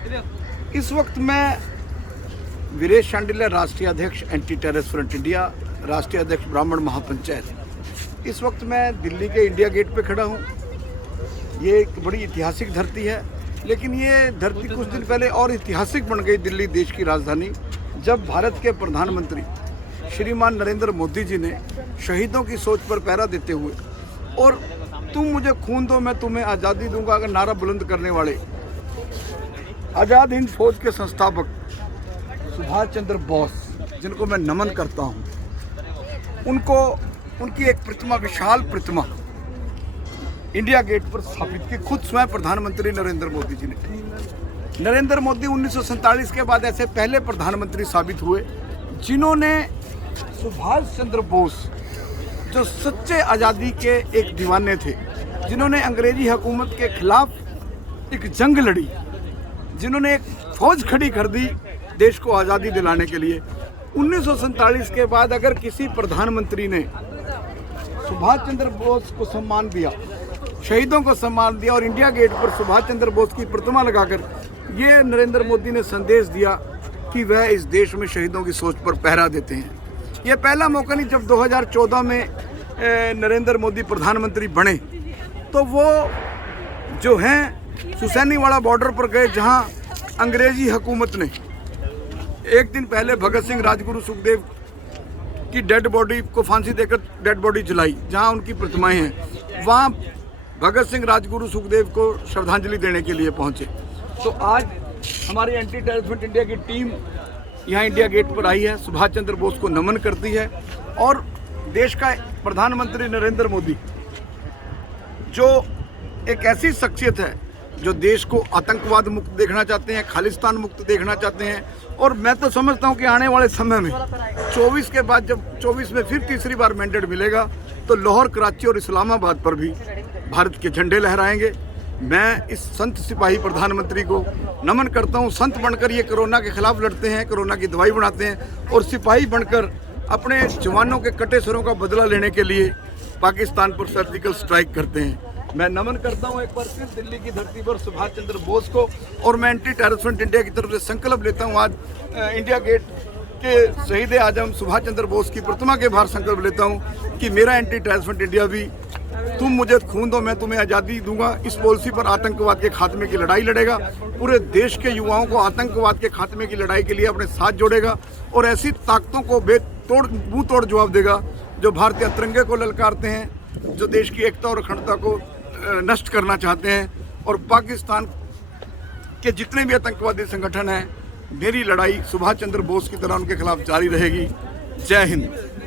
इस वक्त मैं वीरेश शांडिल्य, राष्ट्रीय अध्यक्ष एंटी टेररिस्ट फ्रंट इंडिया, राष्ट्रीय अध्यक्ष ब्राह्मण महापंचायत, इस वक्त मैं दिल्ली के इंडिया गेट पे खड़ा हूँ। ये एक बड़ी ऐतिहासिक धरती है, लेकिन ये धरती कुछ दिन पहले और ऐतिहासिक बन गई, दिल्ली देश की राजधानी, जब भारत के प्रधानमंत्री श्रीमान नरेंद्र मोदी जी ने शहीदों की सोच पर पहरा देते हुए और तुम मुझे खून दो मैं तुम्हें आज़ादी दूंगा अगर नारा बुलंद करने वाले आज़ाद हिंद फौज के संस्थापक सुभाष चंद्र बोस, जिनको मैं नमन करता हूं, उनको उनकी एक प्रतिमा, विशाल प्रतिमा इंडिया गेट पर स्थापित की, खुद स्वयं प्रधानमंत्री नरेंद्र मोदी जी ने। नरेंद्र मोदी 1947 के बाद ऐसे पहले प्रधानमंत्री साबित हुए जिन्होंने सुभाष चंद्र बोस, जो सच्चे आज़ादी के एक दीवाने थे, जिन्होंने अंग्रेजी हुकूमत के खिलाफ एक जंग लड़ी, जिन्होंने एक फौज खड़ी कर दी देश को आज़ादी दिलाने के लिए। 1947 के बाद अगर किसी प्रधानमंत्री ने सुभाष चंद्र बोस को सम्मान दिया, शहीदों को सम्मान दिया और इंडिया गेट पर सुभाष चंद्र बोस की प्रतिमा लगाकर ये नरेंद्र मोदी ने संदेश दिया कि वह इस देश में शहीदों की सोच पर पहरा देते हैं। ये पहला मौका नहीं, जब 2014 में नरेंद्र मोदी प्रधानमंत्री बने तो वो जो हैं सुसैनीवाड़ा बॉर्डर पर गए, जहां अंग्रेजी हुकूमत ने एक दिन पहले भगत सिंह, राजगुरु, सुखदेव की डेड बॉडी को फांसी देकर डेड बॉडी जलाई, जहां उनकी प्रतिमाएं हैं, वहां भगत सिंह, राजगुरु, सुखदेव को श्रद्धांजलि देने के लिए पहुंचे। तो आज हमारी एंटी टेररिस्ट फ्रंट इंडिया की टीम यहाँ इंडिया गेट पर आई है, सुभाष चंद्र बोस को नमन करती है। और देश का प्रधानमंत्री नरेंद्र मोदी, जो एक ऐसी शख्सियत है जो देश को आतंकवाद मुक्त देखना चाहते हैं, खालिस्तान मुक्त देखना चाहते हैं, और मैं तो समझता हूं कि आने वाले समय में 24 के बाद, जब 24 में फिर तीसरी बार मैंडेट मिलेगा, तो लाहौर, कराची और इस्लामाबाद पर भी भारत के झंडे लहराएंगे। मैं इस संत सिपाही प्रधानमंत्री को नमन करता हूं। संत बनकर ये कोरोना के खिलाफ लड़ते हैं, कोरोना की दवाई बनाते हैं, और सिपाही बनकर अपने जवानों के कटे सरों का बदला लेने के लिए पाकिस्तान पर सर्जिकल स्ट्राइक करते हैं। मैं नमन करता हूं एक बार फिर दिल्ली की धरती पर सुभाष चंद्र बोस को, और मैं एंटी टेररिस्ट फ्रंट इंडिया की तरफ से संकल्प लेता हूं। आज इंडिया गेट के शहीद आजम सुभाष चंद्र बोस की प्रतिमा के बाहर संकल्प लेता हूं कि मेरा एंटी टेररिस्ट फ्रंट इंडिया भी तुम मुझे खून दो मैं तुम्हें आज़ादी दूंगा इस पॉलिसी पर आतंकवाद के खात्मे की लड़ाई लड़ेगा, पूरे देश के युवाओं को आतंकवाद के खात्मे की लड़ाई के लिए अपने साथ जोड़ेगा, और ऐसी ताकतों को मुंह तोड़ जवाब देगा जो भारतीय तिरंगे को ललकारते हैं, जो देश की एकता और अखंडता को नष्ट करना चाहते हैं। और पाकिस्तान के जितने भी आतंकवादी संगठन हैं, मेरी लड़ाई सुभाष चंद्र बोस की तरह उनके खिलाफ जारी रहेगी। जय हिंद।